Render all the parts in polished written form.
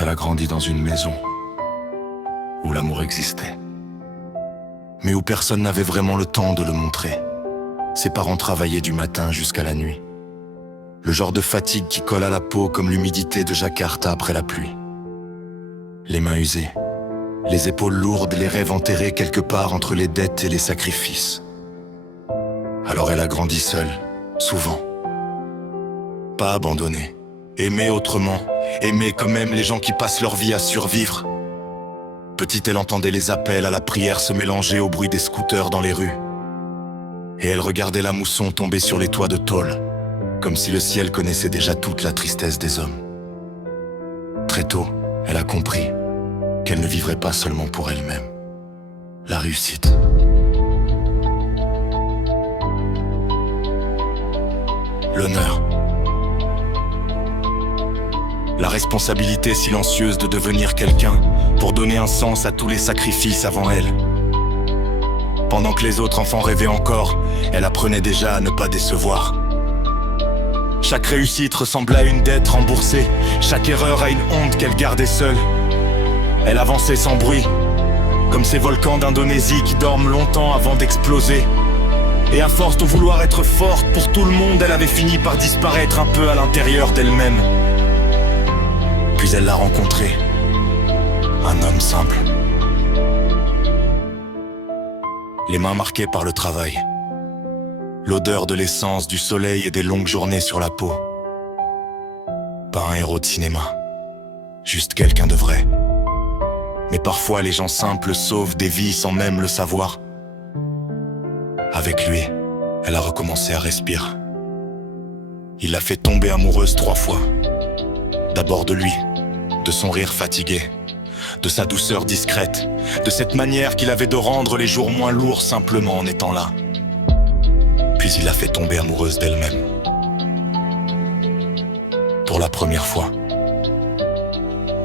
Elle a grandi dans une maison où l'amour existait, mais où personne n'avait vraiment le temps de le montrer. Ses parents travaillaient du matin jusqu'à la nuit. Le genre de fatigue qui colle à la peau comme l'humidité de Jakarta après la pluie. Les mains usées, les épaules lourdes, les rêves enterrés quelque part entre les dettes et les sacrifices. Alors elle a grandi seule, souvent. Pas abandonnée, aimée autrement, aimée comme aiment les gens qui passent leur vie à survivre. Petite, elle entendait les appels à la prière se mélanger au bruit des scooters dans les rues. Et elle regardait la mousson tomber sur les toits de tôle, comme si le ciel connaissait déjà toute la tristesse des hommes. Très tôt, elle a compris qu'elle ne vivrait pas seulement pour elle-même. La réussite. L'honneur. La responsabilité silencieuse de devenir quelqu'un pour donner un sens à tous les sacrifices avant elle. Pendant que les autres enfants rêvaient encore, elle apprenait déjà à ne pas décevoir. Chaque réussite ressemblait à une dette remboursée, chaque erreur à une honte qu'elle gardait seule. Elle avançait sans bruit, comme ces volcans d'Indonésie qui dorment longtemps avant d'exploser. Et à force de vouloir être forte pour tout le monde, elle avait fini par disparaître un peu à l'intérieur d'elle-même. Puis elle l'a rencontré, un homme simple. Les mains marquées par le travail. L'odeur de l'essence, du soleil et des longues journées sur la peau. Pas un héros de cinéma, juste quelqu'un de vrai. Mais parfois les gens simples sauvent des vies sans même le savoir. Avec lui, elle a recommencé à respirer. Il l'a fait tomber amoureuse 3 fois. D'abord de lui, de son rire fatigué, de sa douceur discrète, de cette manière qu'il avait de rendre les jours moins lourds simplement en étant là. Puis il l'a fait tomber amoureuse d'elle-même. Pour la première fois.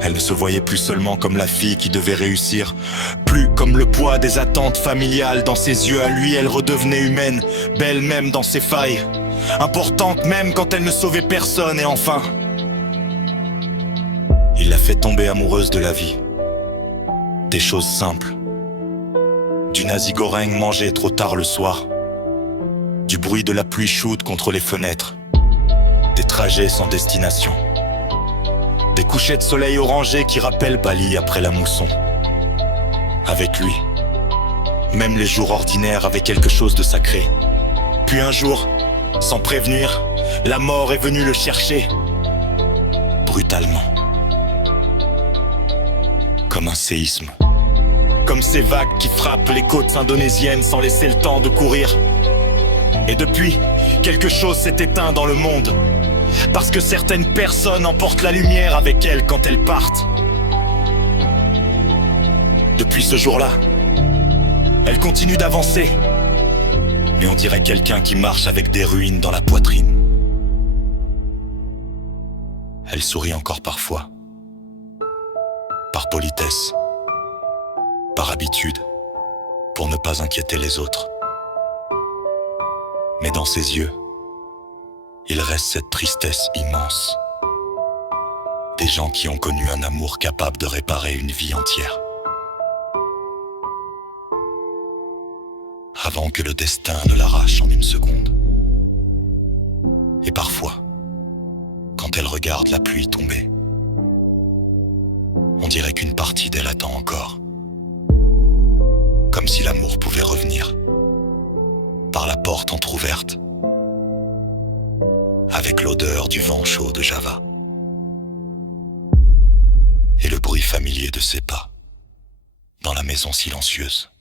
Elle ne se voyait plus seulement comme la fille qui devait réussir, plus comme le poids des attentes familiales. Dans ses yeux à lui, elle redevenait humaine, belle même dans ses failles, importante même quand elle ne sauvait personne. Et enfin, il l'a fait tomber amoureuse de la vie, des choses simples, du nasi goreng mangé trop tard le soir, du bruit de la pluie chaude contre les fenêtres, des trajets sans destination, des couchers de soleil orangés qui rappellent Bali après la mousson. Avec lui, même les jours ordinaires avaient quelque chose de sacré. Puis un jour, sans prévenir, la mort est venue le chercher, brutalement. Comme un séisme. Comme ces vagues qui frappent les côtes indonésiennes sans laisser le temps de courir. Et depuis, quelque chose s'est éteint dans le monde. Parce que certaines personnes emportent la lumière avec elles quand elles partent. Depuis ce jour-là, elle continue d'avancer. Mais on dirait quelqu'un qui marche avec des ruines dans la poitrine. Elle sourit encore parfois. Par politesse. Par habitude. Pour ne pas inquiéter les autres. Mais dans ses yeux, il reste cette tristesse immense. Des gens qui ont connu un amour capable de réparer une vie entière. Avant que le destin ne l'arrache en une seconde. Et parfois, quand elle regarde la pluie tomber, on dirait qu'une partie d'elle attend encore. Comme si l'amour pouvait revenir. Par la porte entr'ouverte. Avec l'odeur du vent chaud de Java. Et le bruit familier de ses pas. Dans la maison silencieuse.